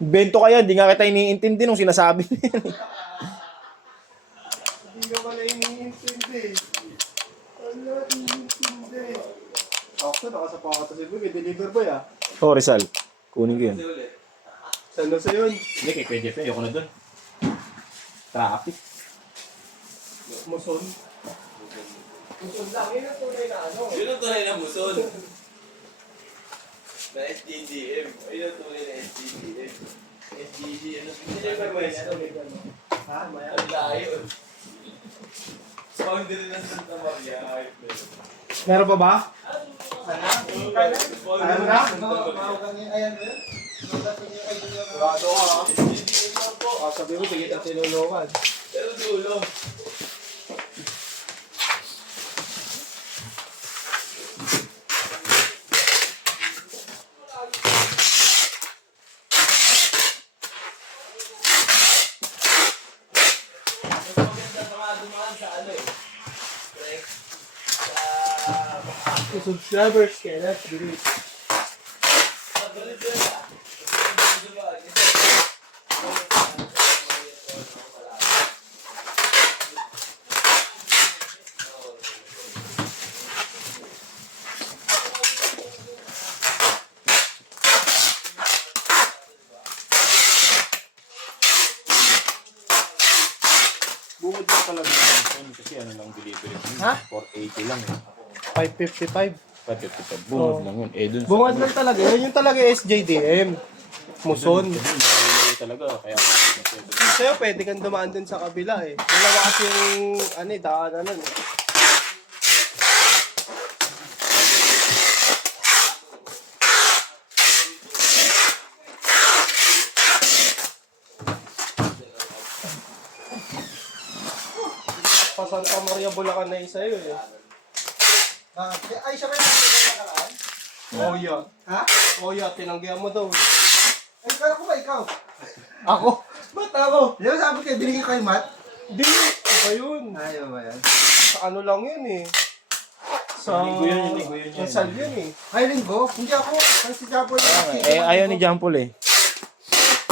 Bento kaya, hindi nga kita iniintindi nung sinasabi. Hindi ka pala iniintindi. Wala, iniintindi. Ako, nakasapa ka to si Boy. Deliver ba ya? Oh, Rizal. Kunin ko yun. Saan na sa yun? Hindi, kay Kuya Jeff, ayoko na dun. Traffic. Muson. Muson lang. Yun ang tunay na ano. Yun ang tunay na muson. Na SDDM. Ayun ang tunay na SDDM. SDD, ano? Deliver mo yun? Ha? Maya? Ang layo. Boundary ng Santa Maria. Meron pa ba? Boundary ng Santa Maria. Sigurado ka ha? SDDM lang po. Sabi mo, sige na tinulungan. Pero dulo. Mas maganda sa mga dumaan sa ano eh. Correct? Sa Subscribers, kaya delete. Pag-delete yun ah. Dumaan. Bungod lang talaga yun. Kasi ano lang delivery. Ha? 480 lang. 555. 555. Bungod Oo. lang yun. Eh, dun sa... Bungad lang talaga. Yan yung talaga SJDM. Muson. Dun, talaga. Kaya Sa'yo, pwede kang dumaan dun sa kabila eh. Dalawa kasi yung daanan nun eh. Pa Santa Maria, Bulacan na yung sa'yo eh. Ay, siya ba yung nakaraan? Oya. Ha? Oya, tinanggihan mo daw. Ay, kaya ko ba ikaw? Ako? Ba't ako? Di ba sabi kayo, binigyan ko yung mat? Di, iba yun. Ayaw ba yan? Sa ano lang yun eh. Sa... Linggo yun, linggo yun. Sa sal yun eh. Ay, linggo. Hindi ako. Ang si Japol. ayaw ni Jampol eh.